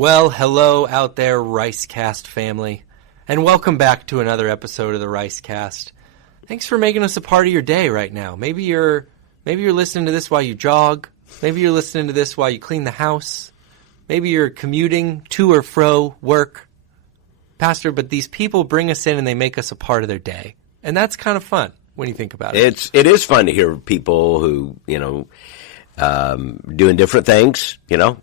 Well, hello out there, Ricecast family, and welcome back to another episode of the Ricecast. Thanks for making us a part of your day right now. Maybe you're listening to this while you jog. Maybe you're listening to this while you clean the house. Maybe you're commuting to or fro work. Pastor, but these people bring us in and they make us a part of their day. And that's kind of fun when you think about it. It is fun to hear people who, doing different things,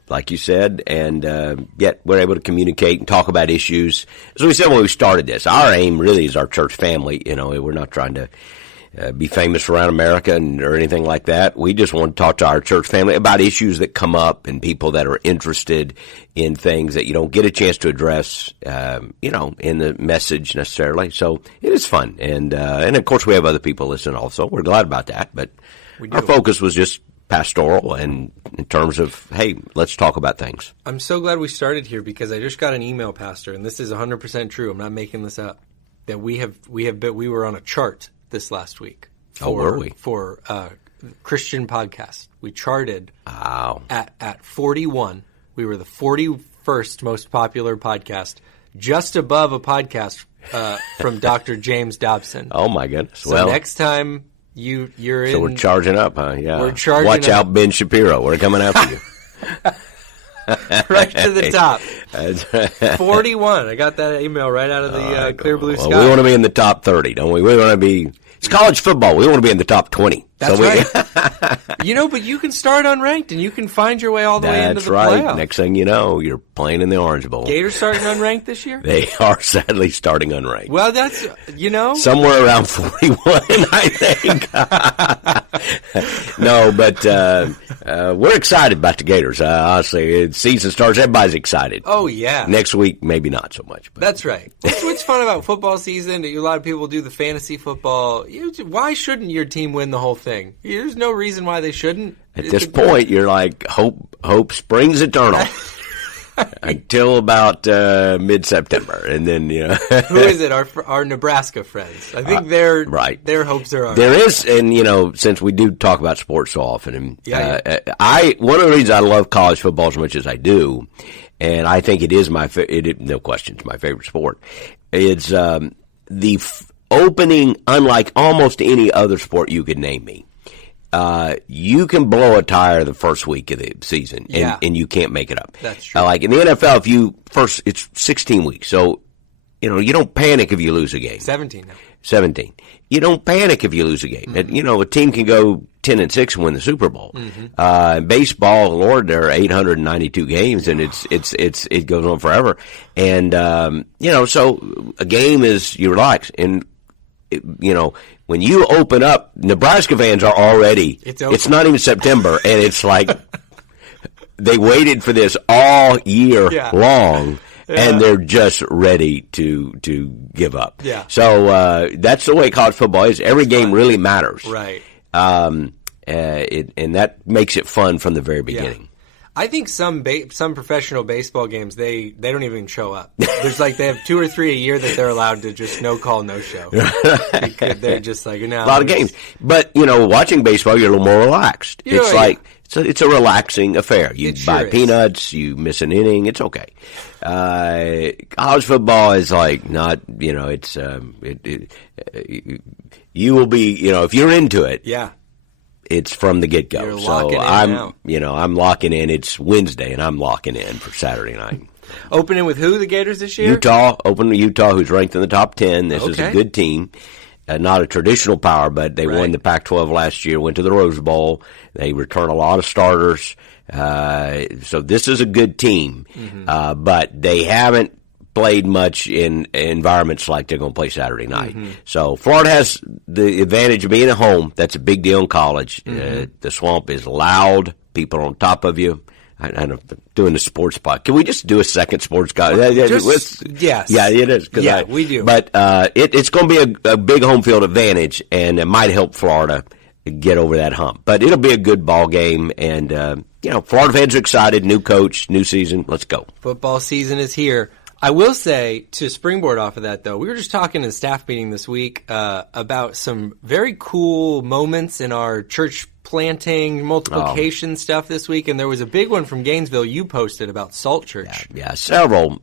like you said, and yet we're able to communicate and talk about issues. As we said when we started this, our aim really is our church family. We're not trying to be famous around America or anything like that. We just want to talk to our church family about issues that come up and people that are interested in things that you don't get a chance to address, in the message necessarily. So it is fun. And of course we have other people listening also. We're glad about that. But our focus was just pastoral and in terms of, hey, let's talk about things. I'm so glad we started here because I just got an email, Pastor, and this is 100% true. I'm not making this up. That we were on a chart this last week. Were we? For Christian podcast. We charted at 41. We were the 41st most popular podcast, just above a podcast from Dr. James Dobson. Oh, my goodness. So next time you're in... So we're charging up, huh? Yeah. We're charging Watch out, Ben Shapiro. We're coming after you. Right to the top. 41. I got that email right out of the clear blue sky. We want to be in the top 30, don't we? We want to be... It's college football. We want to be in the top 20. That's right. But you can start unranked, and you can find your way all the way into the playoffs. That's right. Next thing you know, you're playing in the Orange Bowl. Gators starting unranked this year? They are sadly starting unranked. Well, that's, somewhere around 41, I think. No, but we're excited about the Gators. Honestly, the season starts. Everybody's excited. Oh, yeah. Next week, maybe not so much. But. That's right. That's what's fun about football season. A lot of people do the fantasy football. Why shouldn't your team win the whole thing? There's no reason why they shouldn't. At this point, you're like, hope springs eternal. Until about mid-September, and then who is it? Our Nebraska friends. I think their hopes are on. There is, and since we do talk about sports so often, and one of the reasons I love college football as much as I do, and I think it is no question, it's my favorite sport. It's the opening, unlike almost any other sport you could name me. You can blow a tire the first week of the season, and you can't make it up. That's true. Like in the NFL, it's 16 weeks, so you don't panic if you lose a game. 17 now. 17. You don't panic if you lose a game. Mm-hmm. A team can go 10-6 and win the Super Bowl. Mm-hmm. Baseball, Lord, there are 892 games, and it goes on forever. And so a game is you relax, and when you open up, Nebraska fans are already, it's not even September, and it's like they waited for this all year long, and they're just ready to give up. Yeah. So that's the way college football is. Every game really matters. Right. And that makes it fun from the very beginning. Yeah. I think some professional baseball games they don't even show up. There's they have 2 or 3 a year that they're allowed to just no call, no show. They're just like a lot of games. But watching baseball, you're a little more relaxed. It's a relaxing affair. You buy peanuts, you miss an inning, it's okay. College football is not. It's you will be. If you're into it. Yeah. It's from the get-go. You're so I'm locking in. It's Wednesday, and I'm locking in for Saturday night. Opening with who, the Gators, this year? Open with Utah, who's ranked in the top 10. This is a good team. Not a traditional power, but they won the Pac-12 last year, went to the Rose Bowl. They return a lot of starters. So this is a good team. Mm-hmm. But they haven't played much in environments like they're going to play Saturday night. Mm-hmm. So Florida has the advantage of being at home. That's a big deal in college. Mm-hmm. The Swamp is loud. People are on top of you. I'm doing the sports pod. Can we just do a second sports guy? Yes. Yeah, it is. We do. But it's going to be a big home field advantage, and it might help Florida get over that hump. But it'll be a good ball game, and Florida fans are excited. New coach, new season. Let's go. Football season is here. I will say, to springboard off of that, though, we were just talking in a staff meeting this week about some very cool moments in our church planting, multiplication stuff this week, and there was a big one from Gainesville you posted about Salt Church. Yeah, several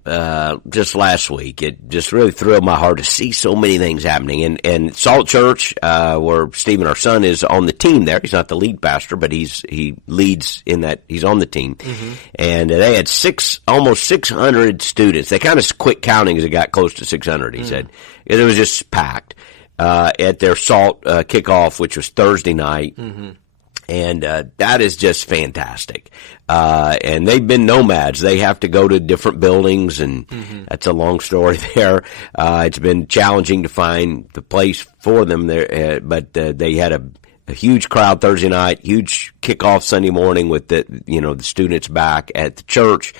just last week. It just really thrilled my heart to see so many things happening. And Salt Church, where Stephen, our son, is on the team there. He's not the lead pastor, but he leads in that. He's on the team. Mm-hmm. And they had almost 600 students. They kind of quit counting as it got close to 600, he said. It was just packed at their Salt kickoff, which was Thursday night. Mm-hmm. And that is just fantastic. And they've been nomads. They have to go to different buildings, and that's a long story there. It's been challenging to find the place for them there, but they had a huge crowd Thursday night, huge kickoff Sunday morning with the students back at the church.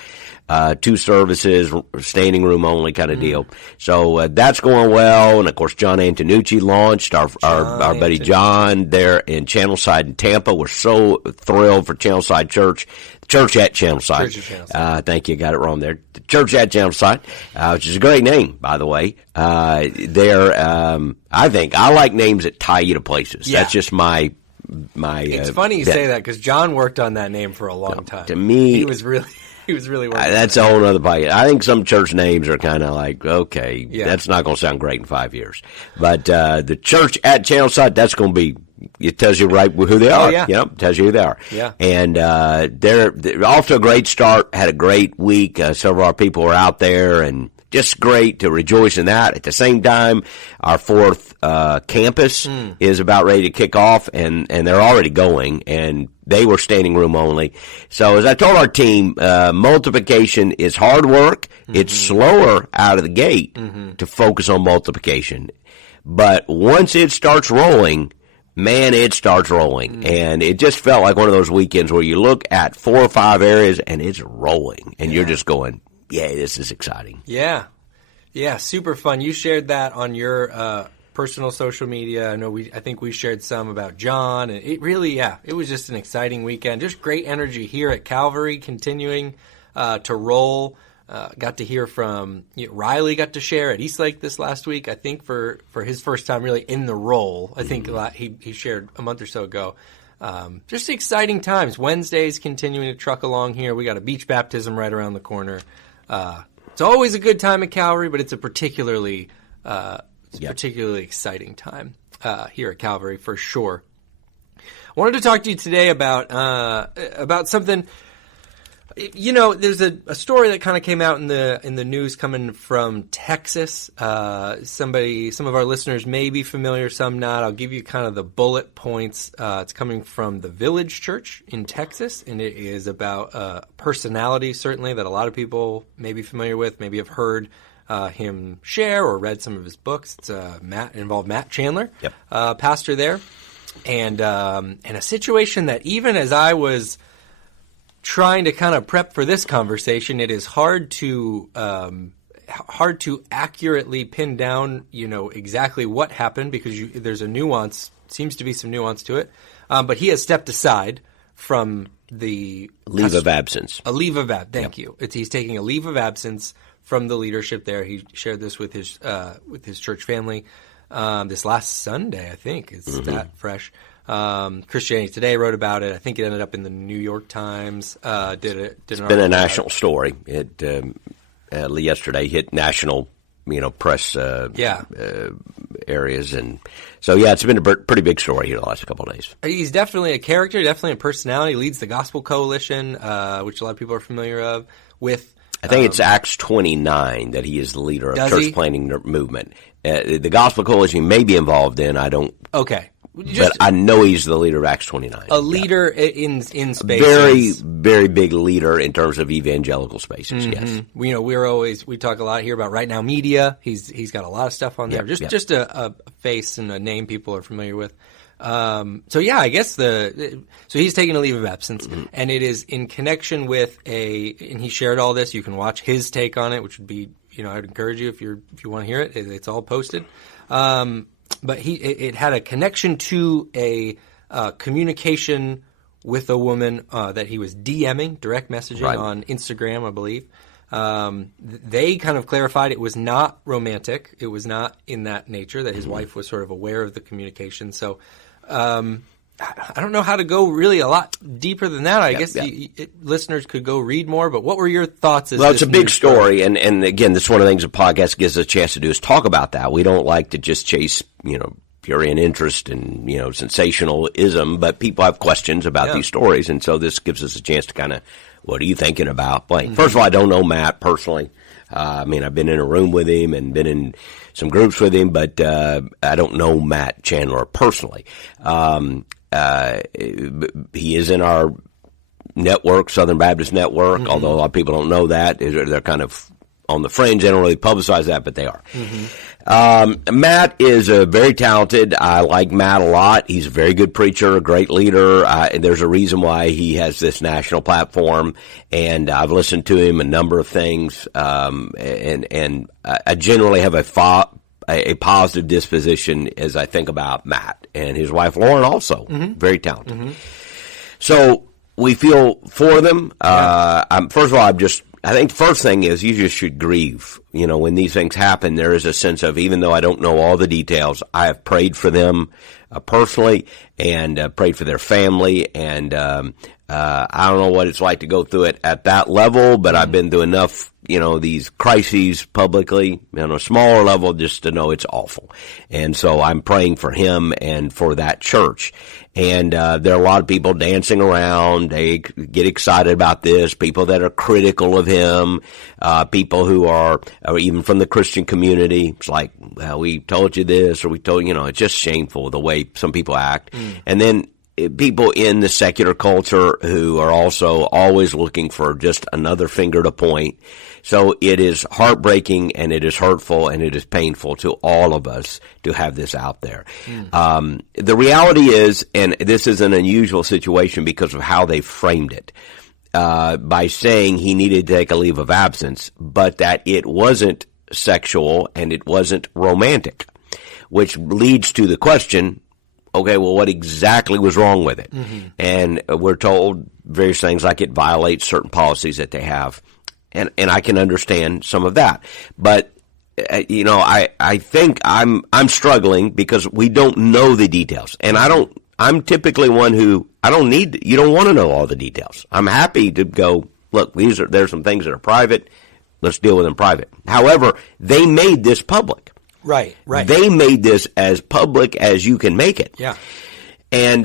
2 services, standing room only kind of deal. So that's going well. And of course, John Antonucci launched our buddy John there in Channelside in Tampa. We're so thrilled for Channelside Church. The church at Channelside. Thank you, got it wrong there. The church at Channelside, which is a great name, by the way. I think I like names that tie you to places. Yeah. That's just my. It's funny you say that because John worked on that name for a long time. To me, he was really working. That's a whole other podcast. I think some church names are kind of like, okay, that's not going to sound great in 5 years. But the church at Channelside, that's going to be. It tells you right who they are. Tells you who they are. Yeah. And they're off to a great start. Had a great week. Several of our people were out there, and just great to rejoice in that. At the same time, our 4th campus is about ready to kick off, and they're already going, and they were standing room only. So as I told our team, multiplication is hard work. Mm-hmm. It's slower out of the gate to focus on multiplication. But once it starts rolling, man, it starts rolling. And it just felt like one of those weekends where you look at 4 or 5 areas and it's rolling, and you're just going, yeah, this is exciting. Yeah. Yeah, super fun. You shared that on your personal social media. I think we shared some about John. And it really, it was just an exciting weekend. Just great energy here at Calvary, continuing to roll. Got to hear from Riley. Got to share at Eastlake this last week. I think for his first time really in the role. I think he shared a month or so ago. Just exciting times. Wednesdays continuing to truck along here. We got a beach baptism right around the corner. It's always a good time at Calvary, but it's a particularly exciting time here at Calvary for sure. I wanted to talk to you today about something. There's a story that kind of came out in the news coming from Texas. Some of our listeners may be familiar, some not. I'll give you kind of the bullet points. It's coming from the Village Church in Texas, and it is about a personality, certainly, that a lot of people may be familiar with, maybe have heard him share or read some of his books. It's involved Matt Chandler, pastor there, and a situation that even as I was trying to kind of prep for this conversation, it is hard to accurately pin down, exactly what happened because there's a nuance, seems to be some nuance to it. But he has stepped aside from the leave of absence. A leave of absence. Thank you. He's taking a leave of absence from the leadership there. He shared this with his church family this last Sunday. I think it's that fresh. Christianity Today wrote about it. I think it ended up in the New York Times. It's been a national story. It yesterday hit national, press areas, and so it's been a pretty big story here the last couple of days. He's definitely a character, definitely a personality. He leads the Gospel Coalition, which a lot of people are familiar with. I think it's Acts 29 that he is the leader of church planting movement. The Gospel Coalition may be involved in. I don't. Okay. But I know he's the leader of Acts 29. A leader in spaces. Very, very big leader in terms of evangelical spaces, yes. We talk a lot here about Right Now Media. He's got a lot of stuff on there. Just a face and a name people are familiar with. I guess so he's taking a leave of absence, and it is in connection with and he shared all this. You can watch his take on it, which would be, I would encourage you if you want to hear it. It's all posted. But it had a connection to a communication with a woman that he was DMing, direct messaging on Instagram, I believe. They kind of clarified it was not romantic. It was not in that nature, that his wife was sort of aware of the communication. So I don't know how to go really a lot deeper than that. I guess listeners could go read more, but what were your thoughts? Well, it's a big story, and again, this is one of the things the podcast gives us a chance to do is talk about that. We don't like to just chase, fury and interest and, sensationalism, but people have questions about these stories, and so this gives us a chance to kind of, what are you thinking about blank? Mm-hmm. First of all, I don't know Matt personally. I've been in a room with him and been in some groups with him, but I don't know Matt Chandler personally. He is in our network, Southern Baptist Network, mm-hmm. although a lot of people don't know that. They're kind of on the fringe. They don't really publicize that, but they are. Mm-hmm. Matt is very talented. I like Matt a lot. He's a very good preacher, a great leader. There's a reason why he has this national platform, and I've listened to him a number of things, and I generally have a positive disposition as I think about Matt and his wife Lauren, also mm-hmm. very talented. Mm-hmm. So we feel for them. First of all, I think the first thing is you just should grieve. When these things happen, there is a sense of, even though I don't know all the details, I have prayed for them personally and prayed for their family. And I don't know what it's like to go through it at that level, but I've been through enough, these crises publicly on a smaller level just to know it's awful. And so I'm praying for him and for that church. And there are a lot of people dancing around. They get excited about this. People that are critical of him. People who are even from the Christian community. It's like, well, we told you this, or we told, it's just shameful the way some people act. Mm. And then people in the secular culture who are also always looking for just another finger to point. So it is heartbreaking, and it is hurtful, and it is painful to all of us to have this out there. Mm. The reality is, and this is an unusual situation because of how they framed it, by saying he needed to take a leave of absence, but that it wasn't sexual and it wasn't romantic, which leads to the question, okay, well, what exactly was wrong with it? Mm-hmm. And we're told various things like it violates certain policies that they have. And I can understand some of that. But, I think I'm struggling because we don't know the details. And I'm typically one who, you don't want to know all the details. I'm happy to go, look, there's some things that are private. Let's deal with them private. However, they made this public. Right. They made this as public as you can make it. Yeah. And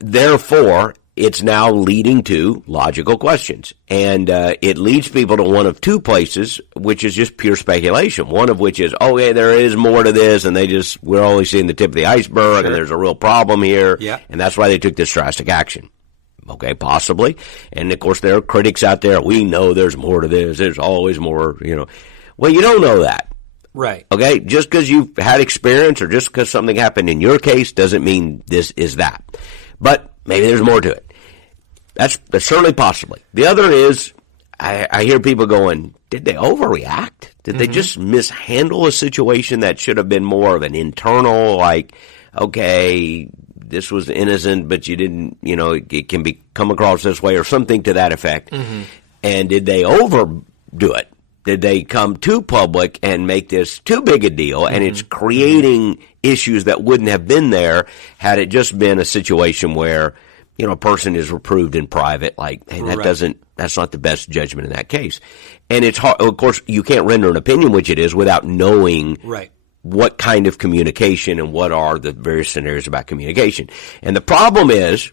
therefore, it's now leading to logical questions. And it leads people to one of two places, which is just pure speculation. One of which is, there is more to this, and we're only seeing the tip of the iceberg, sure. And there's a real problem here. Yeah. And that's why they took this drastic action. Okay, possibly. And, of course, there are critics out there. We know there's more to this. There's always more, Well, you don't know that. Right. Okay? Just because you've had experience or just because something happened in your case doesn't mean this is that. But maybe there's more to it. That's certainly possibly. The other is, I hear people going, did they overreact? Did they just mishandle a situation that should have been more of an internal, like, okay, this was innocent, but you didn't, it can come across this way or something to that effect. Mm-hmm. And did they overdo it? Did they come too public and make this too big a deal? And it's creating issues that wouldn't have been there had it just been a situation where, a person is reproved in private, like, hey, that's not the best judgment in that case. And it's hard, of course, you can't render an opinion, which it is, without knowing what kind of communication and what are the various scenarios about communication. And the problem is,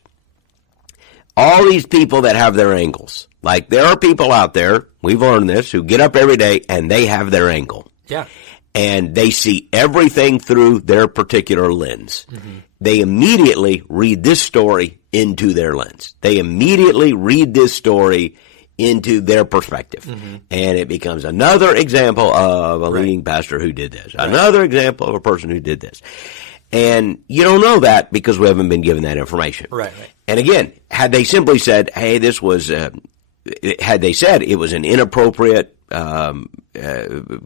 all these people that have their angles, like there are people out there, we've learned this, who get up every day and they have their angle. Yeah. And they see everything through their particular lens. Mm-hmm. They immediately read this story into their lens. They immediately read this story into their perspective. Mm-hmm. And it becomes another example of a leading pastor who did this. Right. Another example of a person who did this. And you don't know that because we haven't been given that information. Right. And again, had they simply said, hey, this was, had they said it was an inappropriate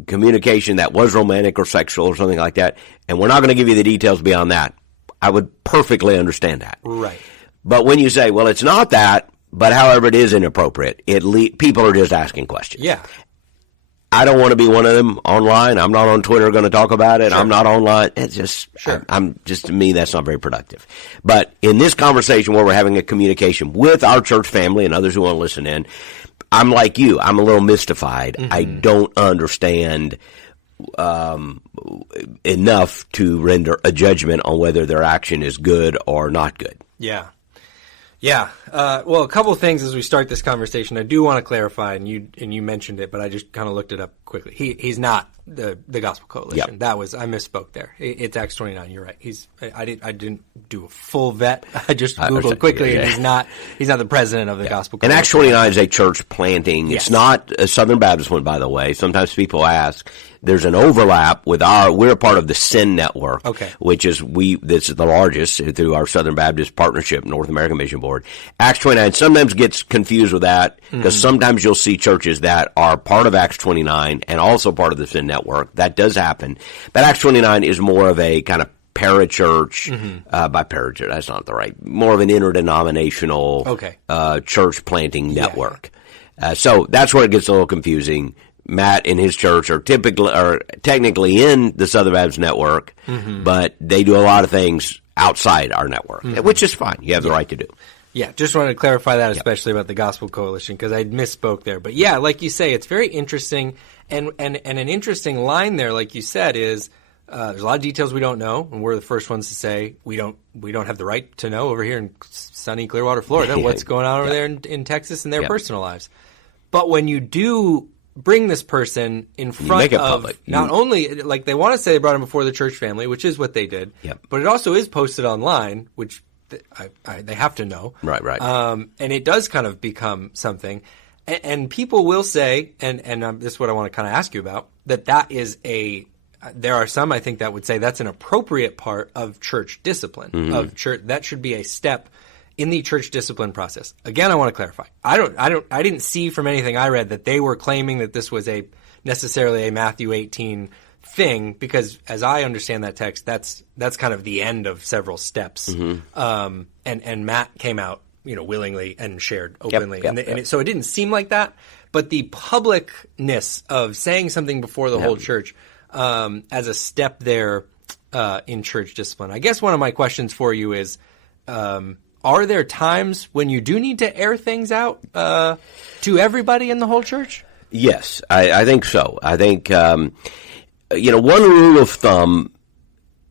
communication that was romantic or sexual or something like that, and we're not going to give you the details beyond that, I would perfectly understand that. Right. But when you say, well, it's not that, but however it is inappropriate, people are just asking questions. Yeah. I don't want to be one of them online. I'm not on Twitter going to talk about it. Sure. I'm not online. It's just, sure. I'm just, to me, that's not very productive. But in this conversation where we're having a communication with our church family and others who want to listen in, I'm like you. I'm a little mystified. Mm-hmm. I don't understand enough to render a judgment on whether their action is good or not good. Yeah. Yeah. Well, a couple of things as we start this conversation. I do want to clarify, and you mentioned it, but I just kind of looked it up quickly. He's not the Gospel Coalition. Yep. I misspoke there. It's Acts 29. You're right. I didn't do a full vet. I just Googled quickly, and he's not the president of the Gospel Coalition. And Acts 29 is a church planting. Yes. It's not a Southern Baptist one, by the way. Sometimes people ask. There's an overlap with we're a part of the SIN network, which is this is the largest through our Southern Baptist Partnership, North American Mission Board. Acts 29 sometimes gets confused with that because sometimes you'll see churches that are part of Acts 29 and also part of the SIN network. That does happen. But Acts 29 is more of a kind of parachurch, by parachurch, that's not the right, more of an interdenominational church planting network. So that's where it gets a little confusing. Matt and his church are technically in the Southern Baptist network, but they do a lot of things outside our network, which is fine. You have the right to do. Yeah, just wanted to clarify that, especially about the Gospel Coalition, because I misspoke there. But yeah, like you say, it's very interesting, and an interesting line there, like you said, is there's a lot of details we don't know, and we're the first ones to say we don't have the right to know over here in sunny Clearwater, Florida, what's going on over there in Texas in their personal lives. But when you do bring this person in front of public. Not only, like they want to say they brought him before the church family, which is what they did, but it also is posted online, which they have to know. Right. And it does kind of become something. And people will say, and this is what I want to kind of ask you about, that is there are some, I think, that would say that's an appropriate part of church discipline, of church. That should be a step in the church discipline process. Again, I want to clarify. I didn't see from anything I read that they were claiming that this was necessarily a Matthew 18 thing, because as I understand that text, that's kind of the end of several steps. And Matt came out, willingly and shared openly. So it didn't seem like that, but the publicness of saying something before the whole church, as a step there, in church discipline. I guess one of my questions for you is, are there times when you do need to air things out to everybody in the whole church? Yes, I think so. I think, one rule of thumb,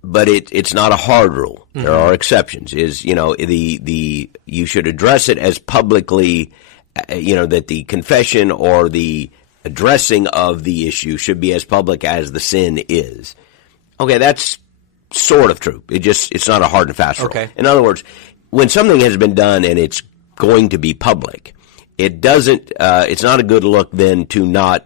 but it's not a hard rule. There are exceptions, is, you should address it as publicly, that the confession or the addressing of the issue should be as public as the sin is. Okay, that's sort of true. It's not a hard and fast rule. Okay. In other words, when something has been done and it's going to be public, it's not a good look then to not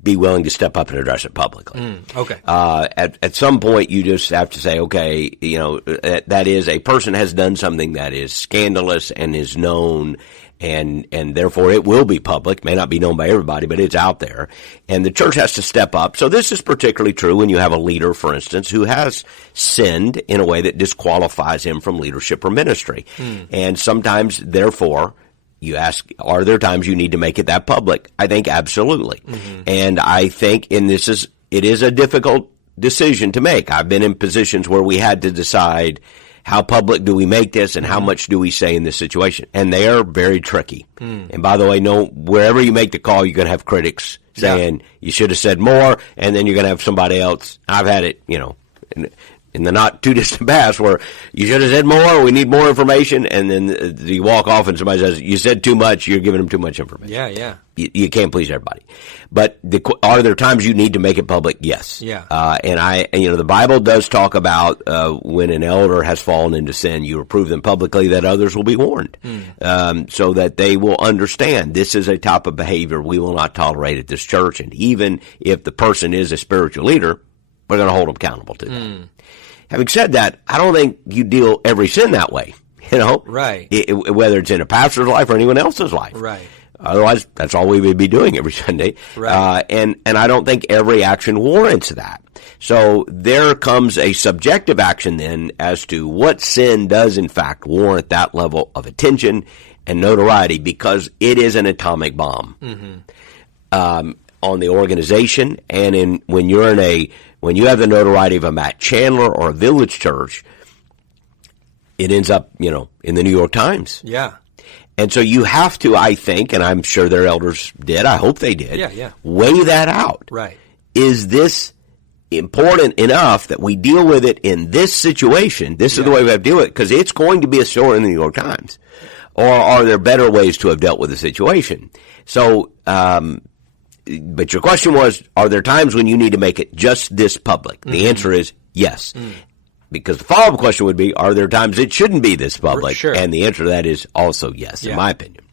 be willing to step up and address it publicly. At some point, you just have to say, okay, that is, a person has done something that is scandalous and is known, and therefore it will be public. May not be known by everybody, but it's out there. And the church has to step up. So this is particularly true when you have a leader, for instance, who has sinned in a way that disqualifies him from leadership or ministry. And sometimes, therefore, you ask, are there times you need to make it that public? I think absolutely. And I think it is a difficult decision to make. I've been in positions where we had to decide, how public do we make this, and how much do we say in this situation? And they are very tricky. And by the way, wherever you make the call, you're going to have critics saying you should have said more, and then you're going to have somebody else. I've had it, in the not too distant past, where you should have said more, we need more information, and then you walk off and somebody says, you said too much, you're giving them too much information. Yeah. You can't please everybody. But are there times you need to make it public? Yes. Yeah. And the Bible does talk about when an elder has fallen into sin, you reprove them publicly, that others will be warned, so that they will understand this is a type of behavior we will not tolerate at this church. And even if the person is a spiritual leader, we're going to hold them accountable to that. Having said that, I don't think you deal every sin that way, Right. Whether it's in a pastor's life or anyone else's life. Right. Otherwise, that's all we would be doing every Sunday. Right. And I don't think every action warrants that. So there comes a subjective action then as to what sin does in fact warrant that level of attention and notoriety, because it is an atomic bomb. on the organization, and when you have the notoriety of a Matt Chandler or a Village Church, it ends up, in the New York Times. Yeah. And so you have to, I think, and I'm sure their elders did, I hope they did, weigh that out. Right. Is this important enough that we deal with it in this situation? This is the way we have to deal with it, because it's going to be a story in the New York Times. Or are there better ways to have dealt with the situation? So, but your question was, are there times when you need to make it just this public? Mm-hmm. The answer is yes. Mm. Because the follow-up question would be, are there times it shouldn't be this public? Sure. And the answer to that is also yes, in my opinion.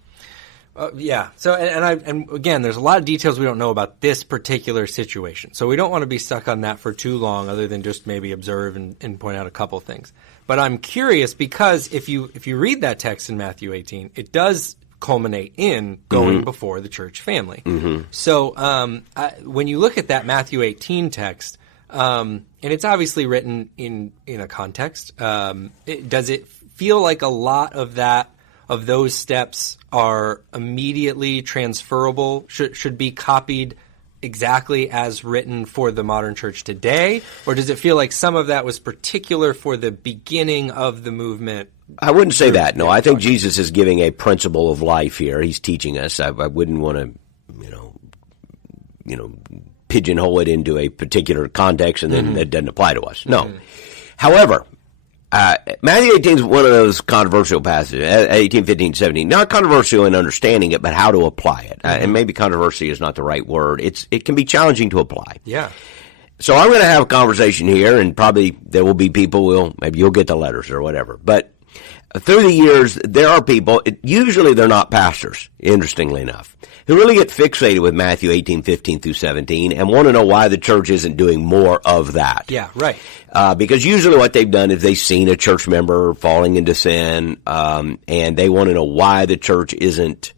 Yeah. So, and again, there's a lot of details we don't know about this particular situation. So we don't want to be stuck on that for too long, other than just maybe observe and point out a couple things. But I'm curious, because if you read that text in Matthew 18, it does culminate in going before the church family. Mm-hmm. So when you look at that Matthew 18 text, and it's obviously written in a context, does it feel like a lot of those steps are immediately transferable, should be copied exactly as written for the modern church today? Or does it feel like some of that was particular for the beginning of the movement? I wouldn't say that. No, I think Jesus is giving a principle of life here. He's teaching us. I wouldn't want to, pigeonhole it into a particular context and then it doesn't apply to us. No. Mm-hmm. However, Matthew 18 is one of those controversial passages, 18, 15, 17. Not controversial in understanding it, but how to apply it. And maybe controversy is not the right word. It can be challenging to apply. Yeah. So I'm going to have a conversation here, and probably there will be people maybe you'll get the letters or whatever. But through the years, there are people, usually they're not pastors, interestingly enough, who really get fixated with Matthew 18, 15 through 17 and want to know why the church isn't doing more of that. Yeah, right. Because usually what they've done is they've seen a church member falling into sin, and they want to know why the church isn't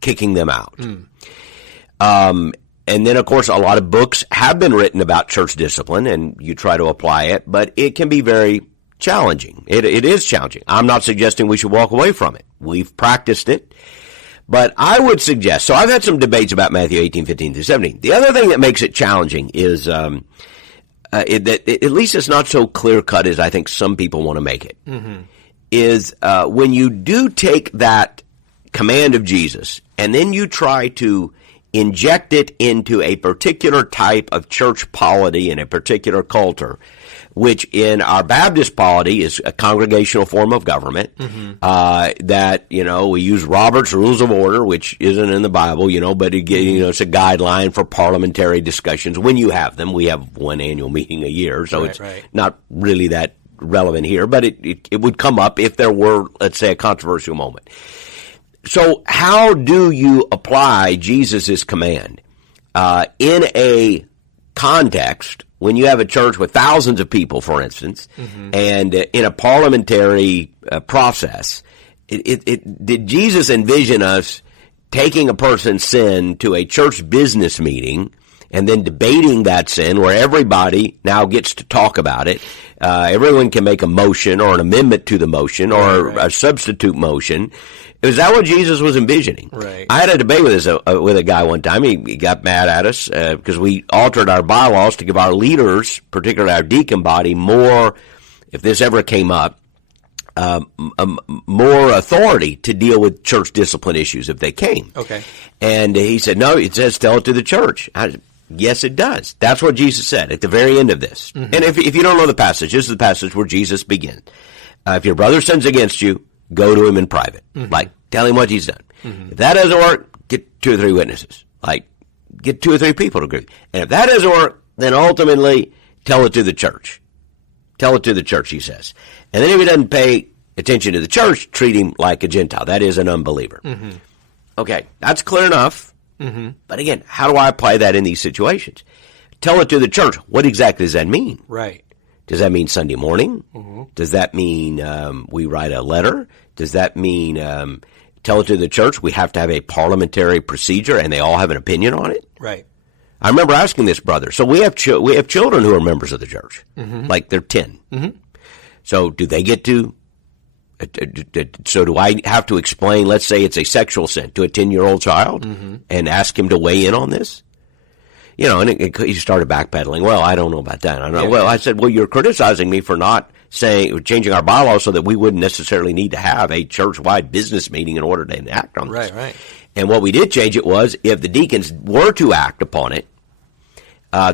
kicking them out. And then, of course, a lot of books have been written about church discipline, and you try to apply it, but it can be very challenging. It is challenging. I'm not suggesting we should walk away from it. We've practiced it. But I would suggest, so I've had some debates about Matthew 18, 15 through 17. The other thing that makes it challenging is that at least it's not so clear-cut as I think some people want to make it, is when you do take that command of Jesus and then you try to inject it into a particular type of church polity and a particular culture, which in our Baptist polity is a congregational form of government, that, we use Robert's Rules of Order, which isn't in the Bible, but it's a guideline for parliamentary discussions when you have them. We have one annual meeting a year, so it's not really that relevant here, but it would come up if there were, let's say, a controversial moment. So how do you apply Jesus' command in a context when you have a church with thousands of people, for instance, and in a parliamentary process? Did Jesus envision us taking a person's sin to a church business meeting and then debating that sin where everybody now gets to talk about it? Everyone can make a motion or an amendment to the motion or a substitute motion. Is that what Jesus was envisioning? Right. I had a debate with a guy one time. He got mad at us because we altered our bylaws to give our leaders, particularly our deacon body, more, if this ever came up, more authority to deal with church discipline issues if they came. Okay. And he said, no, it says tell it to the church. I said, yes, it does. That's what Jesus said at the very end of this. And if you don't know the passage, this is the passage where Jesus begins. If your brother sins against you, go to him in private. Like, tell him what he's done. If that doesn't work, get 2 or 3 witnesses. Like, get 2 or 3 people to agree. And if that doesn't work, then ultimately tell it to the church. Tell it to the church, he says. And then if he doesn't pay attention to the church, treat him like a Gentile. That is an unbeliever. Okay, that's clear enough. But again, how do I apply that in these situations? Tell it to the church. What exactly does that mean? Right. Does that mean Sunday morning? Does that mean we write a letter? Does that mean tell it to the church? We have to have a parliamentary procedure and they all have an opinion on it? Right. I remember asking this brother. So we have children who are members of the church, like they're 10. So do they get to? So do I have to explain? Let's say it's a sexual sin to a 10-year-old child and ask him to weigh in on this? and he started backpedaling. Well, I don't know about that. I don't know. Yeah, Well, yeah. I said, well, you're criticizing me for not changing our bylaws so that we wouldn't necessarily need to have a church-wide business meeting in order to enact on this. Right. And what we did change it was if the deacons were to act upon it,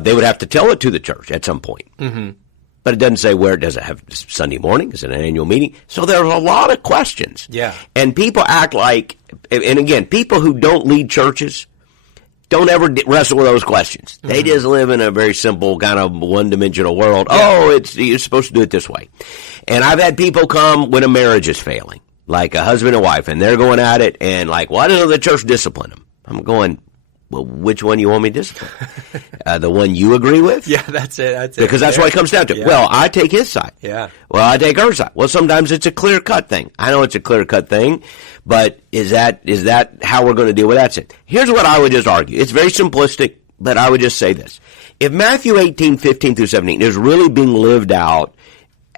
they would have to tell it to the church at some point. Mm-hmm. But it doesn't say where. Does it have Sunday morning? Is it an annual meeting? So there's a lot of questions. Yeah. And people act like, and again, people who don't lead churches don't ever wrestle with those questions. Mm-hmm. They just live in a very simple kind of one-dimensional world. Yeah. Oh, you're supposed to do it this way. And I've had people come when a marriage is failing, like a husband and wife, and they're going at it, and like, why doesn't the church discipline them? I'm going, well, which one you want me to discipline? The one you agree with? Yeah, that's it. Because that's what it comes down to. Yeah. Well, I take his side. Yeah. Well, I take her side. Well, sometimes it's a clear-cut thing. I know it's a clear-cut thing, but is that how we're going to deal with that sin? Here's what I would just argue. It's very simplistic, but I would just say this. If Matthew 18:15 through 17 is really being lived out,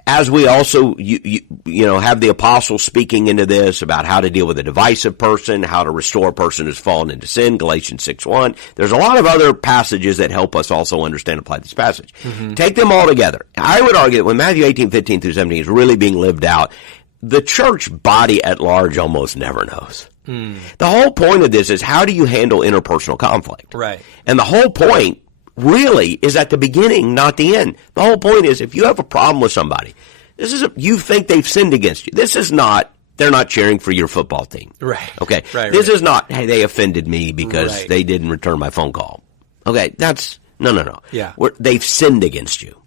as we also, have the apostles speaking into this about how to deal with a divisive person, how to restore a person who's fallen into sin, Galatians 6:1. There's a lot of other passages that help us also understand and apply this passage. Mm-hmm. Take them all together. I would argue that when Matthew 18:15 through 17 is really being lived out, the church body at large almost never knows. Mm. The whole point of this is how do you handle interpersonal conflict? Right. And the whole point really is at the beginning, not the end. The whole point is if you have a problem with somebody, you think they've sinned against you. They're not cheering for your football team. Right. Okay. Right, this is not, hey, they offended me because right. they didn't return my phone call. Okay. That's, no. Yeah. They've sinned against you.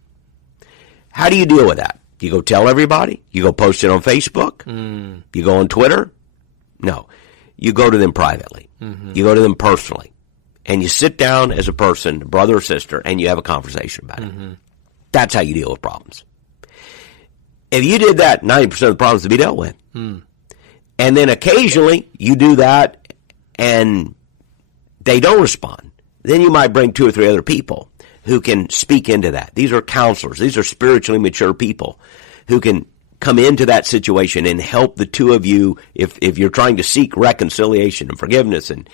How do you deal with that? You go tell everybody? You go post it on Facebook? Mm. You go on Twitter? No. You go to them privately. Mm-hmm. You go to them personally. And you sit down as a person, brother or sister, and you have a conversation about it. Mm-hmm. That's how you deal with problems. If you did that, 90% of the problems would be dealt with. Mm. And then occasionally you do that and they don't respond. Then you might bring 2 or 3 other people who can speak into that. These are counselors. These are spiritually mature people who can come into that situation and help the two of you if you're trying to seek reconciliation and forgiveness, and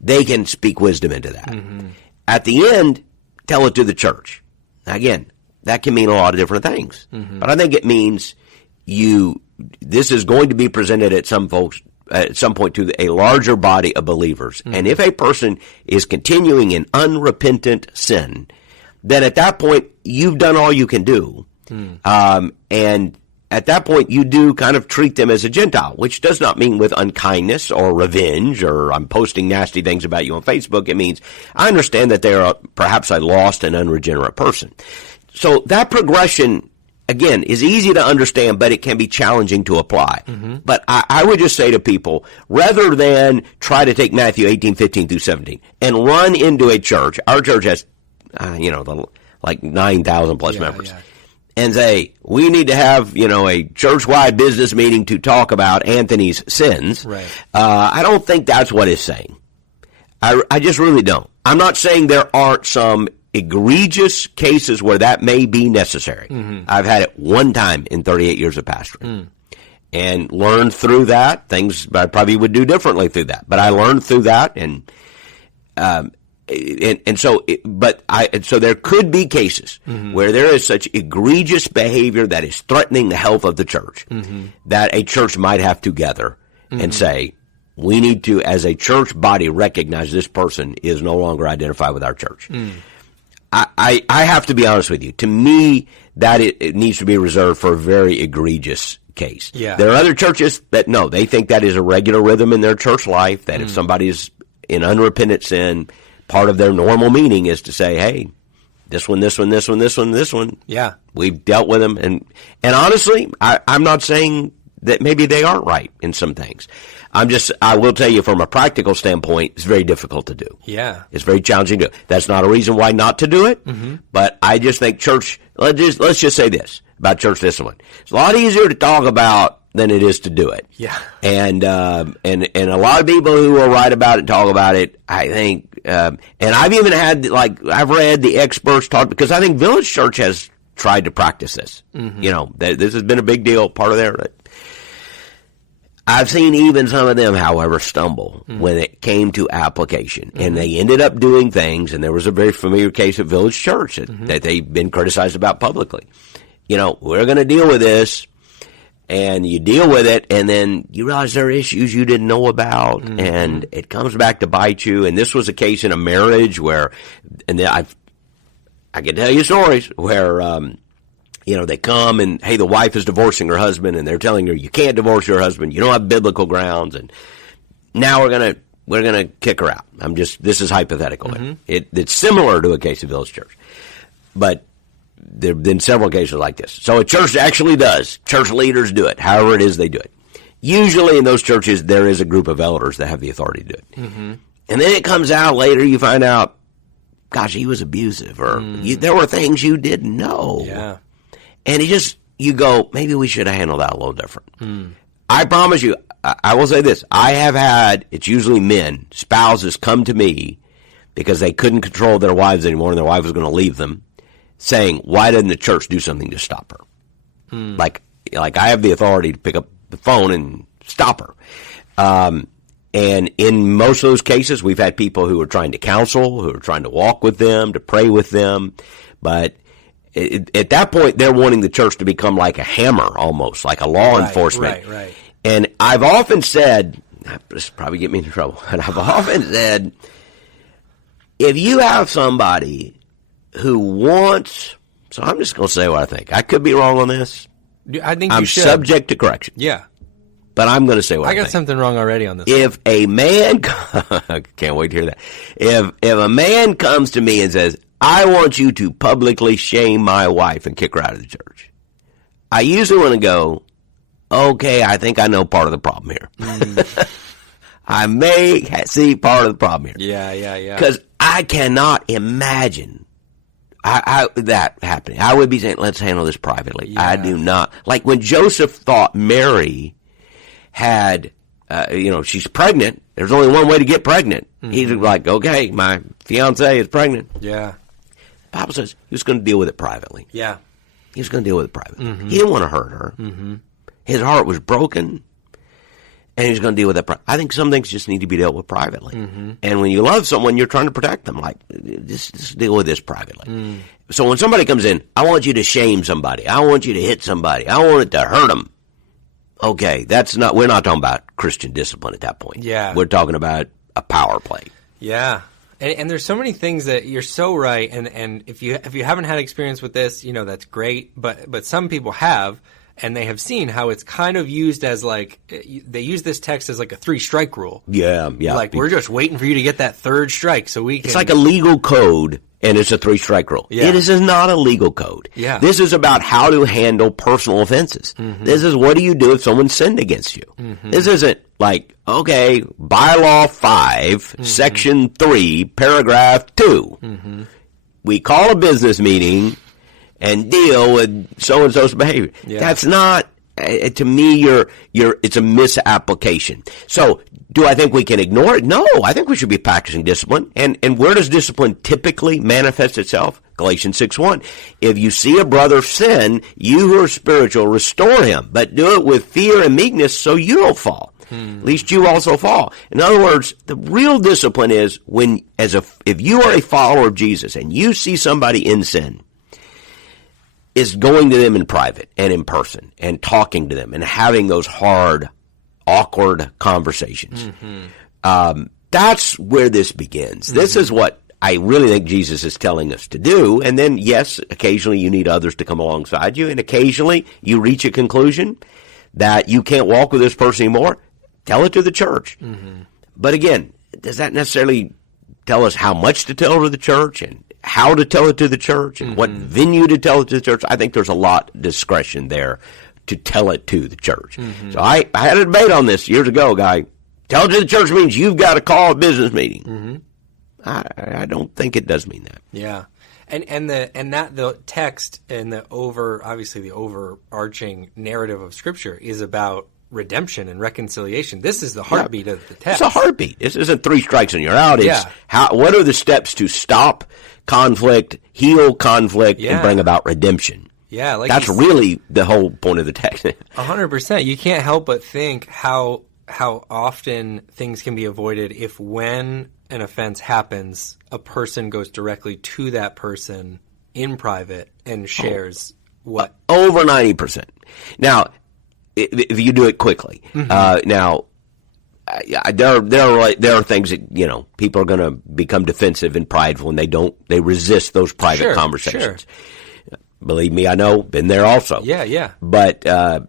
they can speak wisdom into that. Mm-hmm. At the end, tell it to the church. Now, again, that can mean a lot of different things. Mm-hmm. But I think it means this is going to be presented at some point to a larger body of believers. Mm-hmm. And if a person is continuing in unrepentant sin, then at that point, you've done all you can do. Mm. And at that point, you do kind of treat them as a Gentile, which does not mean with unkindness or revenge or I'm posting nasty things about you on Facebook. It means I understand that they are perhaps a lost and unregenerate person. So that progression, again, is easy to understand, but it can be challenging to apply. Mm-hmm. But I would just say to people, rather than try to take Matthew 18:15 through 17 and run into a church, our church has, like 9,000 plus members. Yeah. And say, we need to have, a church-wide business meeting to talk about Anthony's sins. Right. I don't think that's what it's saying. I just really don't. I'm not saying there aren't some egregious cases where that may be necessary. Mm-hmm. I've had it one time in 38 years of pastoring. And learned through that. Things I probably would do differently through that. But I learned through that, so there could be cases mm-hmm. where there is such egregious behavior that is threatening the health of the church mm-hmm. that a church might have to gather mm-hmm. and say, we need to, as a church body, recognize this person is no longer identified with our church. Mm. I have to be honest with you. To me, that it needs to be reserved for a very egregious case. Yeah. There are other churches that, no, they think that is a regular rhythm in their church life, that if somebody is in unrepentant sin, part of their normal meaning is to say, hey, this one. Yeah. We've dealt with them. And honestly, I'm not saying that maybe they aren't right in some things. I will tell you from a practical standpoint, it's very difficult to do. Yeah. It's very challenging to do. That's not a reason why not to do it. Mm-hmm. But I just think church, let's just say this about church discipline. It's a lot easier to talk about than it is to do it. Yeah. And a lot of people who will write about it, talk about it, I think, and I've even had, I've read the experts talk, because I think Village Church has tried to practice this. Mm-hmm. This has been a big deal, part of their, I've seen even some of them, however, stumble when it came to application. And they ended up doing things, and there was a very familiar case at Village Church that they've been criticized about publicly. You know, we're going to deal with this, and you deal with it, and then you realize there are issues you didn't know about, and it comes back to bite you. And this was a case in a marriage where, and I can tell you stories where, you know, they come and, hey, the wife is divorcing her husband, and they're telling her, you can't divorce your husband. You don't have biblical grounds. And now we're gonna kick her out. This is hypothetical. It's similar to a case of Village Church. But there have been several cases like this. So a church actually does. Church leaders do it. However it is, they do it. Usually in those churches, there is a group of elders that have the authority to do it. And then it comes out later, you find out, gosh, he was abusive, or there were things you didn't know. Yeah. And you go, maybe we should have handled that a little different. I promise you, I will say this. I have had, it's usually men, spouses come to me because they couldn't control their wives anymore and their wife was going to leave them, saying, why didn't the church do something to stop her? Like I have the authority to pick up the phone and stop her. And in most of those cases, we've had people who are trying to counsel, who are trying to walk with them, to pray with them, but at that point, they're wanting the church to become like a hammer, almost like a law enforcement. Right. And I've often said, this will probably get me into trouble, but I've often said, if you have somebody who wants, so I'm just going to say what I think. I could be wrong on this. I think I'm you should. subject to correction. Yeah. But I'm going to say what I got think. something wrong already on this. If a man, can't wait to hear that. If a man comes to me and says, I want you to publicly shame my wife and kick her out of the church, I usually want to go, okay, I think I know part of the problem here. I may see part of the problem here. Yeah. Because I cannot imagine that happening. I would be saying, let's handle this privately. Yeah. I do not. Like when Joseph thought Mary had, she's pregnant. There's only one way to get pregnant. He's like, okay, my fiance is pregnant. Yeah. The Bible says he was going to deal with it privately. Yeah. He was going to deal with it privately. He didn't want to hurt her. His heart was broken, and he was going to deal with it. I think some things just need to be dealt with privately. And when you love someone, you're trying to protect them. Like, just deal with this privately. So when somebody comes in, I want you to shame somebody. I want you to hit somebody. I want it to hurt them. Okay, we're not talking about Christian discipline at that point. Yeah. We're talking about a power play. Yeah. And there's so many things that you're so right. And if you haven't had experience with this, that's great. But some people have, and they have seen how it's kind of used as like, they use this text as like a 3-strike rule. Yeah. Like, we're just waiting for you to get that third strike so we can. It's like a legal code, and it's a 3-strike rule. Yeah. It is not a legal code. Yeah. This is about how to handle personal offenses. This is what do you do if someone sinned against you. This isn't like, okay, bylaw 5, section 3, paragraph 2. We call a business meeting and deal with so-and-so's behavior. Yeah. That's not, to me, it's a misapplication. So, do I think we can ignore it? No, I think we should be practicing discipline. And where does discipline typically manifest itself? Galatians 6:1. If you see a brother sin, you who are spiritual, restore him, but do it with fear and meekness so you don't fall. Lest you also fall. In other words, the real discipline is if you are a follower of Jesus and you see somebody in sin, is going to them in private and in person and talking to them and having those hard, awkward conversations. That's where this begins. This is what I really think Jesus is telling us to do. And then, yes, occasionally you need others to come alongside you, and occasionally you reach a conclusion that you can't walk with this person anymore. Tell it to the church. But again, does that necessarily tell us how much to tell to the church and how to tell it to the church and what venue to tell it to the church? I think there's a lot of discretion there to tell it to the church. So I had a debate on this years ago, guy. Tell it to the church means you've got to call a business meeting. I don't think it does mean that. Yeah. And the text and the overarching narrative of Scripture is about redemption and reconciliation. This is the heartbeat of the text. It's a heartbeat. This isn't 3 strikes and you're out. It's what are the steps to stop conflict, heal conflict, and bring about redemption. Yeah, like that's really the whole point of the text. 100%. You can't help but think how often things can be avoided if, when an offense happens, a person goes directly to that person in private and shares what over 90%. Now, if you do it quickly, now. There are things that, people are going to become defensive and prideful, and they resist those private conversations. Sure. Believe me, I know, been there also. Yeah. But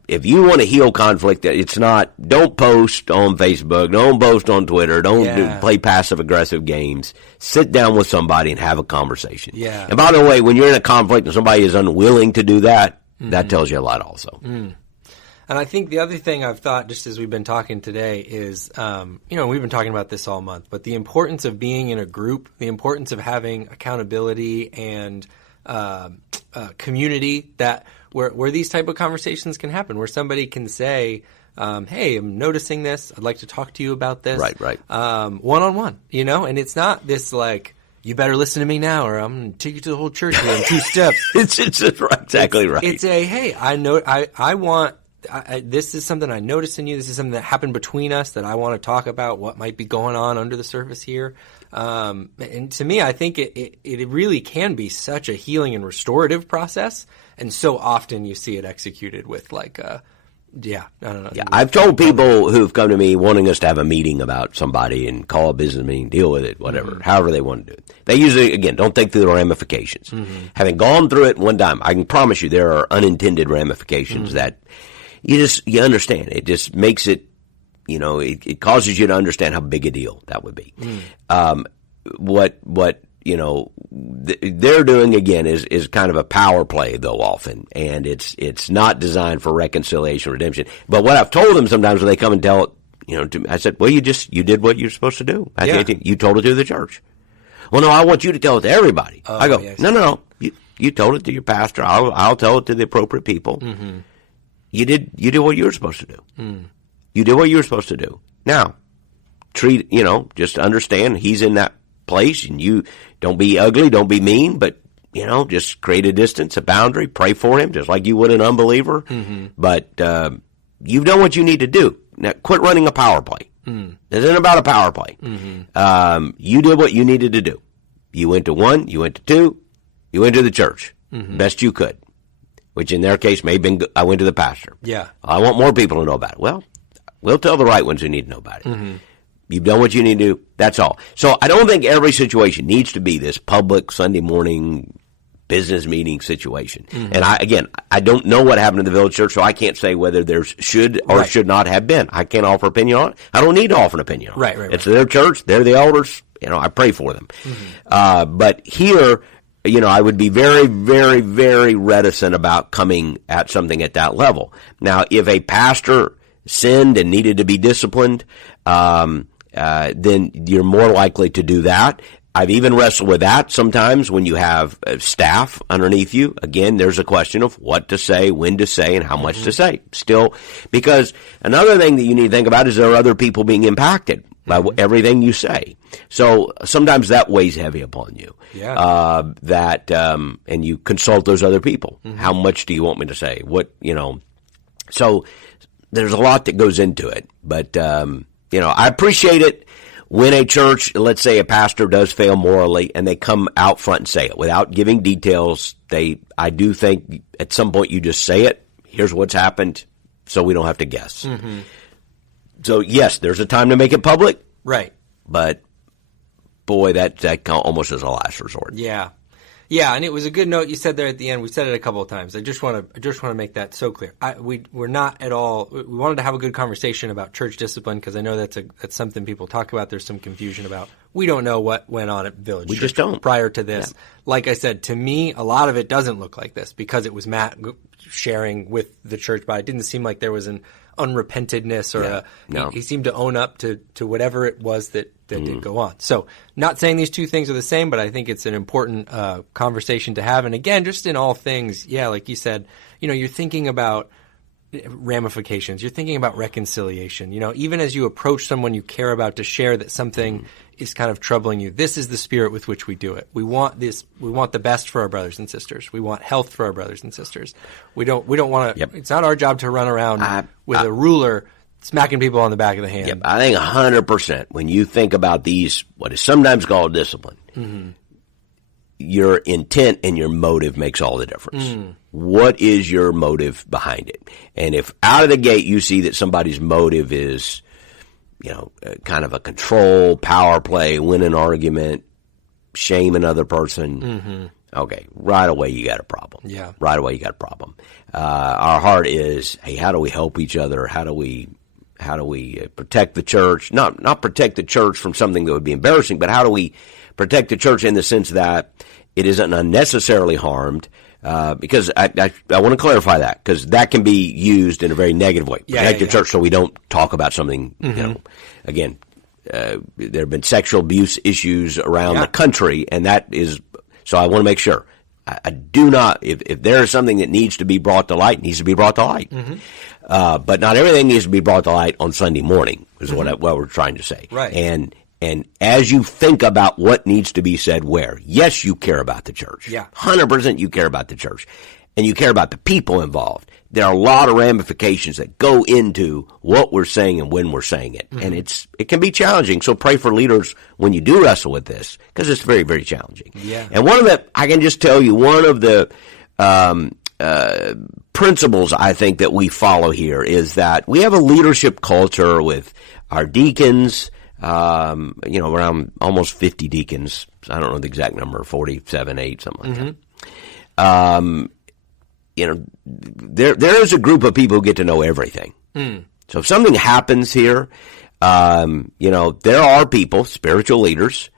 if you want to heal conflict, don't post on Facebook, don't post on Twitter, don't play passive-aggressive games. Sit down with somebody and have a conversation. Yeah. And by the way, when you're in a conflict and somebody is unwilling to do that, that tells you a lot also. And I think the other thing I've thought, just as we've been talking today, is, we've been talking about this all month, but the importance of being in a group, the importance of having accountability and community where these type of conversations can happen, where somebody can say, hey, I'm noticing this. I'd like to talk to you about this. Right. One-on-one, and it's not this like, you better listen to me now, or I'm going to take you to the whole church in 2 steps. It's exactly right. It's a, hey, I know, I want... this is something I noticed in you. This is something that happened between us that I want to talk about, what might be going on under the surface here. And to me, I think it really can be such a healing and restorative process. And so often you see it executed with I don't know. Yeah, I've told people who've come to me wanting us to have a meeting about somebody and call a business meeting, deal with it, whatever, however they want to do it. They usually, again, don't think through the ramifications. Having gone through it one time, I can promise you there are unintended ramifications that you understand. It just makes it, it causes you to understand how big a deal that would be. What they're doing again is kind of a power play though often, and it's not designed for reconciliation, redemption. But what I've told them sometimes when they come and tell it, to me, I said, well, you did what you're supposed to do. You told it to the church. Well, no, I want you to tell it to everybody. I go, no. You told it to your pastor. I'll tell it to the appropriate people. You did what you were supposed to do. You did what you were supposed to do. Now, just understand he's in that place, and you don't be ugly, don't be mean, but, just create a distance, a boundary, pray for him, just like you would an unbeliever. But you've done what you need to do. Now, quit running a power play. This isn't about a power play. You did what you needed to do. You went to 1, you went to 2, you went to the church. Best you could. Which in their case may have been, I went to the pastor. Yeah. I want more people to know about it. Well, we'll tell the right ones who need to know about it. You've done what you need to do. That's all. So I don't think every situation needs to be this public Sunday morning business meeting situation. And I don't know what happened in the Village Church, so I can't say whether there should or should not have been. I can't offer opinion on it. I don't need to offer an opinion on it. Right. It's their church. They're the elders. I pray for them. But here, I would be very, very, very reticent about coming at something at that level. Now, if a pastor sinned and needed to be disciplined, then you're more likely to do that. I've even wrestled with that sometimes when you have staff underneath you. Again, there's a question of what to say, when to say, and how much to say. Still, because another thing that you need to think about is there are other people being impacted by everything you say. So sometimes that weighs heavy upon you. Yeah. And you consult those other people. How much do you want me to say? So there's a lot that goes into it. But, I appreciate it when a church, let's say a pastor does fail morally, and they come out front and say it without giving details. I do think at some point you just say it. Here's what's happened, so we don't have to guess. So yes, there's a time to make it public. Right. But boy, that almost is a last resort. Yeah. Yeah, and it was a good note you said there at the end. We said it a couple of times. I just want to make that so clear. We're not at all. We wanted to have a good conversation about church discipline because I know that's something people talk about. There's some confusion about. We don't know what went on at Village Church just don't. prior to this. Yeah. Like I said, to me, a lot of it doesn't look like this because it was Matt sharing with the church, but it didn't seem like there was an unrepentedness or he seemed to own up to whatever it was that did go on. So not saying these two things are the same, but I think it's an important conversation to have. And again, just in all things, like you said, you're thinking about ramifications. You're thinking about reconciliation. Even as you approach someone you care about to share that something is kind of troubling you, this is the spirit with which we do it. We want the best for our brothers and sisters. We want health for our brothers and sisters. We don't want to, Yep. It's not our job to run around with a ruler smacking people on the back of the hand. Yep, I think 100% when you think about these, what is sometimes called discipline, your intent and your motive makes all the difference. What is your motive behind it? And if out of the gate you see that somebody's motive is, kind of a control, power play, win an argument, shame another person, okay, right away you got a problem. Yeah. Right away you got a problem. Our heart is, hey, how do we help each other? How do we protect the church? Not protect the church from something that would be embarrassing, but how do we protect the church in the sense that it isn't unnecessarily harmed? Because I want to clarify that, because that can be used in a very negative way. Protect the church so we don't talk about something, again, there have been sexual abuse issues around the country, and that is, so I want to make sure. I do not, if there is something that needs to be brought to light, it needs to be brought to light. But not everything needs to be brought to light on Sunday morning, is what we're trying to say. Right. And as you think about what needs to be said where, yes, you care about the church. Yeah. 100% you care about the church. And you care about the people involved. There are a lot of ramifications that go into what we're saying and when we're saying it. And it can be challenging. So pray for leaders when you do wrestle with this, because it's very, very challenging. Yeah. And I can just tell you, one of the principles I think that we follow here is that we have a leadership culture with our deacons, around almost 50 deacons. I don't know the exact number, 47, 8, something like that. There is a group of people who get to know everything. So if something happens here, there are people, spiritual leaders,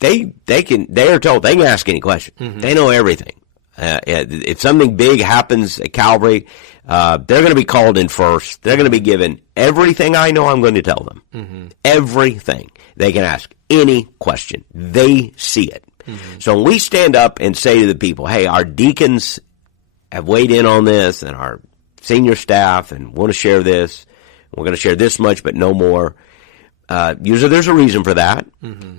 they are told they can ask any question. They know everything. If something big happens at Calvary, they're going to be called in first. They're going to be given everything I know I'm going to tell them. Everything. They can ask any question. They see it. So when we stand up and say to the people, hey, our deacons have weighed in on this, and our senior staff, and want to share this, we're going to share this much but no more. Usually there's a reason for that.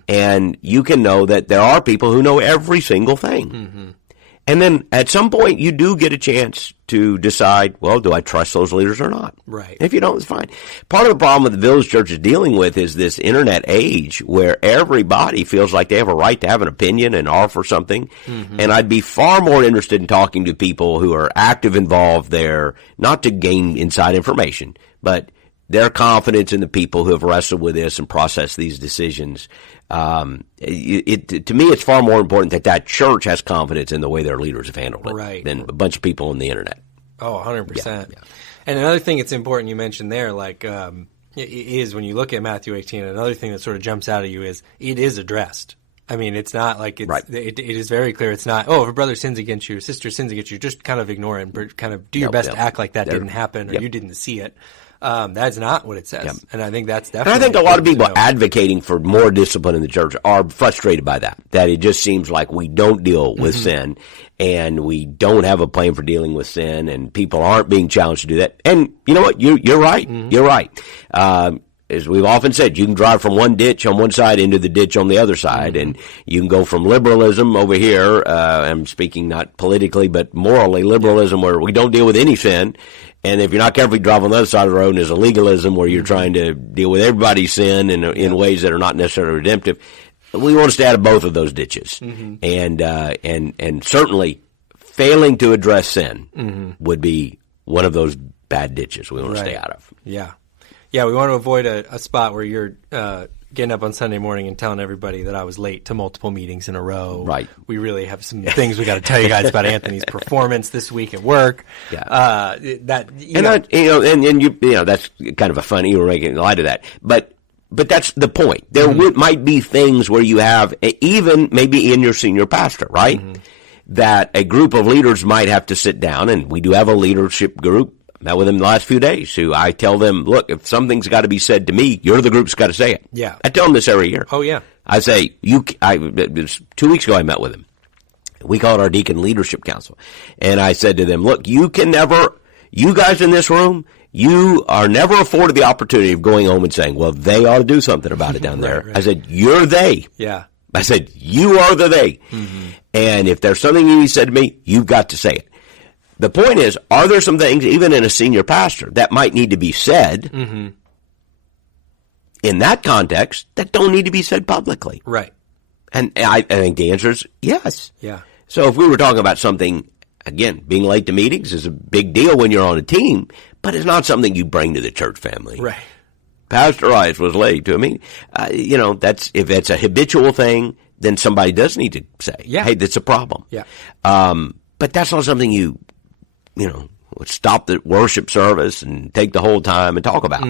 And you can know that there are people who know every single thing. And then at some point you do get a chance to decide, well, do I trust those leaders or not? Right. If you don't, it's fine. Part of the problem that the Village Church is dealing with is this internet age where everybody feels like they have a right to have an opinion and offer something. And I'd be far more interested in talking to people who are active involved there, not to gain inside information, but their confidence in the people who have wrestled with this and processed these decisions. To me, it's far more important that church has confidence in the way their leaders have handled it than a bunch of people on the internet. Oh, 100%. Yeah. And another thing that's important you mentioned there, is when you look at Matthew 18, another thing that sort of jumps out at you is it is addressed. I mean, it's not like it is very clear. It's not, if a brother sins against you, sister sins against you, just kind of ignore it and kind of do your best to act like that didn't happen or you didn't see it. That's not what it says. And I think that's definitely. And I think a lot of people advocating for more discipline in the church are frustrated by that it just seems like we don't deal with sin and we don't have a plan for dealing with sin, and people aren't being challenged to do that. And you know what? You're right. You're right. As we've often said, you can drive from one ditch on one side into the ditch on the other side, and you can go from liberalism over here, I'm speaking not politically but morally, liberalism where we don't deal with any sin, and if you're not careful, you drive on the other side of the road, and there's a legalism where you're trying to deal with everybody's sin in ways that are not necessarily redemptive. We want to stay out of both of those ditches, and certainly failing to address sin would be one of those bad ditches we want to stay out of. Yeah, we want to avoid a spot where you're getting up on Sunday morning and telling everybody that I was late to multiple meetings in a row. Right. We really have some things we got to tell you guys about Anthony's performance this week at work. Yeah. That's kind of a funny. You were making light of that, but that's the point. There might be things where you have, even maybe in your senior pastor, right, that a group of leaders might have to sit down, and we do have a leadership group. Met with them the last few days, who I tell them, look, if something's got to be said to me, you're the group's got to say it. Yeah. I tell them this every year. Oh, yeah. I say, 2 weeks ago I met with them. We call it our Deacon Leadership Council. And I said to them, look, you can never You guys in this room, you are never afforded the opportunity of going home and saying, well, they ought to do something about it down there. Right. I said, you're they. Yeah. I said, you are the they. And if there's something you said to me, you've got to say it. The point is, are there some things, even in a senior pastor, that might need to be said in that context that don't need to be said publicly? Right. And I think the answer is yes. Yeah. So if we were talking about something, again, being late to meetings is a big deal when you're on a team, but it's not something you bring to the church family. Right. Pastor Rice was late to a meeting. That's if it's a habitual thing, then somebody does need to say, hey, that's a problem. Yeah. But that's not something you stop the worship service and take the whole time and talk about.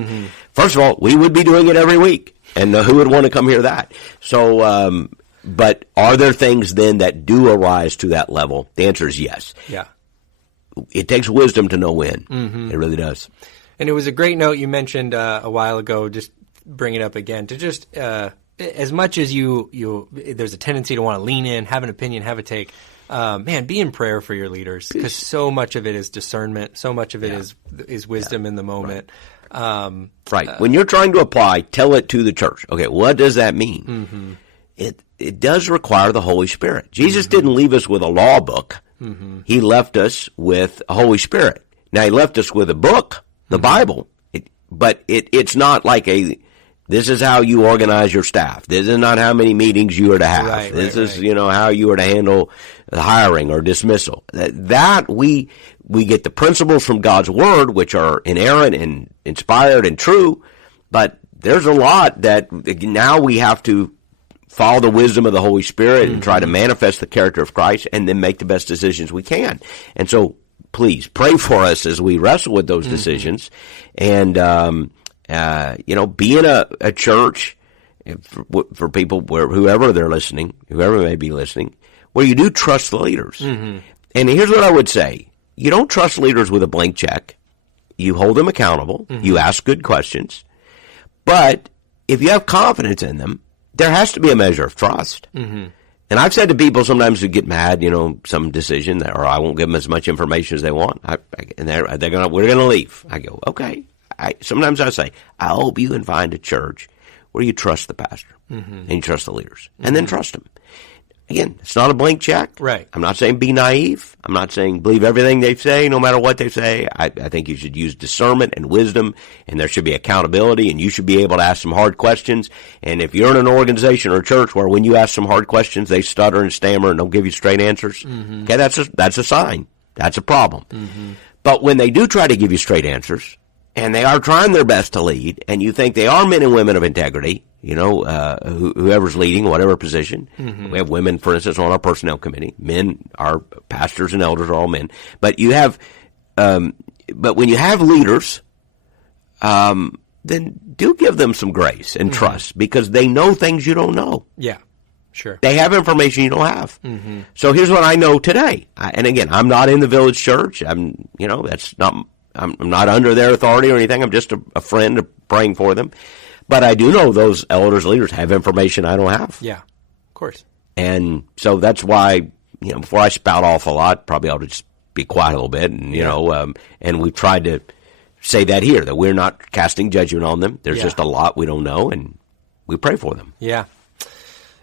First of all, we would be doing it every week, and who would want to come hear that? So, but are there things then that do arise to that level? The answer is yes. Yeah. It takes wisdom to know when. It really does. And it was a great note you mentioned a while ago, just bring it up again, to just as much as you there's a tendency to want to lean in, have an opinion, have a take, be in prayer for your leaders, because so much of it is discernment, so much of it is wisdom in the moment. Right. When you're trying to apply, tell it to the church. Okay, what does that mean? It does require the Holy Spirit. Jesus didn't leave us with a law book. He left us with a Holy Spirit. Now, he left us with a book, the Bible, but it's not like this is how you organize your staff. This is not how many meetings you are to have. This is how you are to handle the hiring or dismissal. That we get the principles from God's Word, which are inerrant and inspired and true, but there's a lot that now we have to follow the wisdom of the Holy Spirit and try to manifest the character of Christ and then make the best decisions we can. And so please pray for us as we wrestle with those decisions, and be in a church for people whoever they're listening, whoever may be listening, where you do trust the leaders. And here's what I would say: you don't trust leaders with a blank check. You hold them accountable. You ask good questions, but if you have confidence in them, there has to be a measure of trust. And I've said to people sometimes who get mad, some decision, or I won't give them as much information as they want, and we're going to leave. I go, okay. Sometimes I say, I hope you can find a church where you trust the pastor and you trust the leaders, and then trust them. Again, it's not a blank check. Right. I'm not saying be naive. I'm not saying believe everything they say, no matter what they say. I think you should use discernment and wisdom, and there should be accountability, and you should be able to ask some hard questions. And if you're in an organization or a church where when you ask some hard questions, they stutter and stammer and don't give you straight answers, okay, that's a sign. That's a problem. But when they do try to give you straight answers, and they are trying their best to lead, and you think they are men and women of integrity, whoever's leading, whatever position. We have women, for instance, on our personnel committee. Men, our pastors and elders are all men. But you have, but when you have leaders, then do give them some grace and trust, because they know things you don't know. Yeah, sure. They have information you don't have. So here's what I know today. And again, I'm not in the village church. I'm not under their authority or anything. I'm just a friend praying for them. But I do know those elders, leaders have information I don't have. Yeah, of course. And so that's why, before I spout off a lot, probably I'll just be quiet a little bit. And, and we've tried to say that here, that we're not casting judgment on them. There's just a lot we don't know, and we pray for them. Yeah.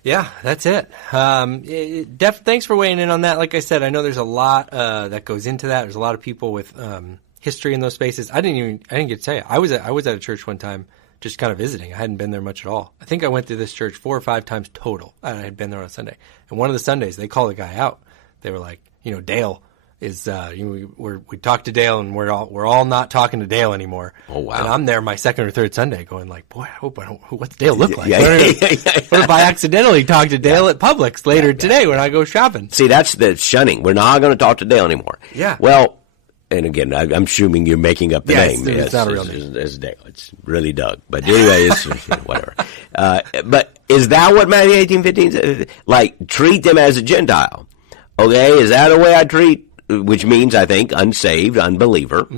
Yeah, that's it. Thanks for weighing in on that. Like I said, I know there's a lot that goes into that. There's a lot of people with history in those spaces. I didn't get to tell you. I was at a church one time, just kind of visiting. I hadn't been there much at all. I think I went to this church 4 or 5 times total. I had been there on a Sunday. And one of the Sundays, they called the guy out. They were like, Dale is, we talked to Dale, and we're all not talking to Dale anymore. Oh, wow. And I'm there my second or third Sunday going like, boy, I hope what's Dale look like? What if I accidentally talk to Dale at Publix later today when I go shopping? See, that's the shunning. We're not going to talk to Dale anymore. Yeah. Well, and again, I'm assuming you're making up the name. It's not a real name. It's Dale. It's really Doug. But anyway, it's whatever. But is that what Matthew 18:15 says? Like, treat them as a Gentile. Okay? Is that the way I treat, which means, I think, unsaved, unbeliever?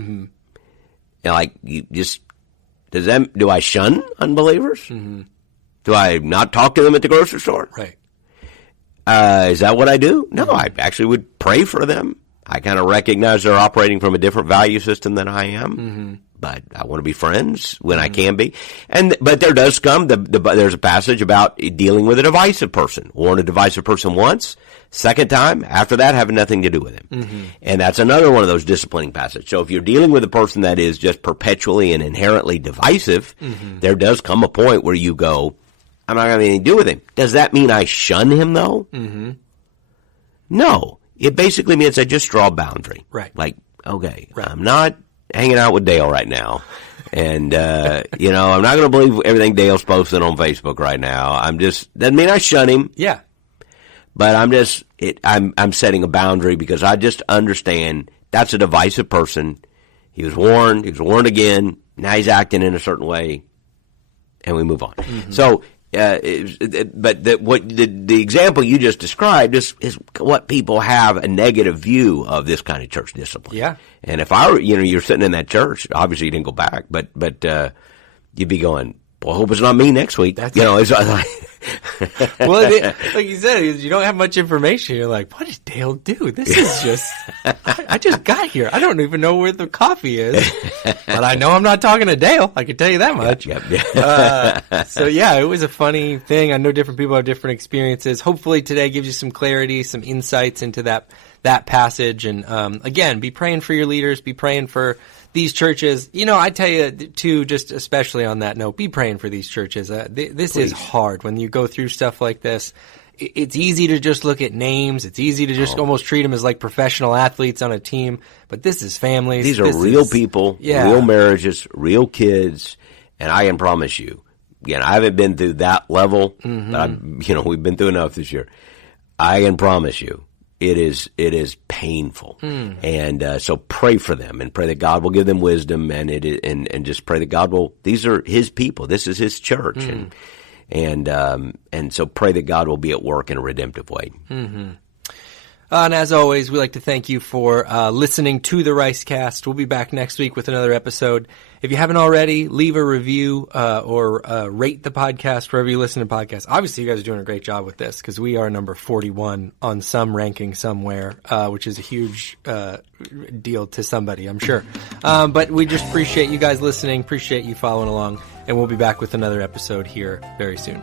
Like, do I shun unbelievers? Do I not talk to them at the grocery store? Right. Is that what I do? No, I actually would pray for them. I kind of recognize they're operating from a different value system than I am. But I want to be friends when I can be. But there does come, there's a passage about dealing with a divisive person. Warn a divisive person once, second time, after that, having nothing to do with him. And that's another one of those disciplining passages. So if you're dealing with a person that is just perpetually and inherently divisive, there does come a point where you go, I'm not going to have anything to do with him. Does that mean I shun him, though? No. It basically means I just draw a boundary. Right. Like, okay, I'm not hanging out with Dale right now. And, you know, I'm not going to believe everything Dale's posting on Facebook right now. Doesn't mean I shun him. Yeah. But I'm setting a boundary because I just understand that's a divisive person. He was warned again. Now he's acting in a certain way. And we move on. So, but the example you just described is what people have a negative view of this kind of church discipline. Yeah. And if you're sitting in that church, obviously you didn't go back, but you'd be going, well, I hope it's not me next week. It's like, well, like you said, you don't have much information. You're like, what did Dale do? This is just, I just got here. I don't even know where the coffee is, but I know I'm not talking to Dale. I can tell you that much. So yeah, it was a funny thing. I know different people have different experiences. Hopefully today gives you some clarity, some insights into that passage. And, again, be praying for your leaders, be praying for these churches. You know, I tell you too, just especially on that note, be praying for these churches. This Please. Is hard when you go through stuff like this. It's easy to just look at names. It's easy to just almost treat them as like professional athletes on a team. But this is families. These are real people, real marriages, real kids. And I can promise you, again, I haven't been through that level, but we've been through enough this year. I can promise you, it is painful, and so pray for them and pray that God will give them wisdom, and just pray that God will. These are His people. This is His church, and so pray that God will be at work in a redemptive way. And as always, we'd like to thank you for listening to the Ricecast. We'll be back next week with another episode. If you haven't already, leave a review or rate the podcast wherever you listen to podcasts. Obviously, you guys are doing a great job with this because we are number 41 on some ranking somewhere, which is a huge deal to somebody, I'm sure. But we just appreciate you guys listening, appreciate you following along, and we'll be back with another episode here very soon.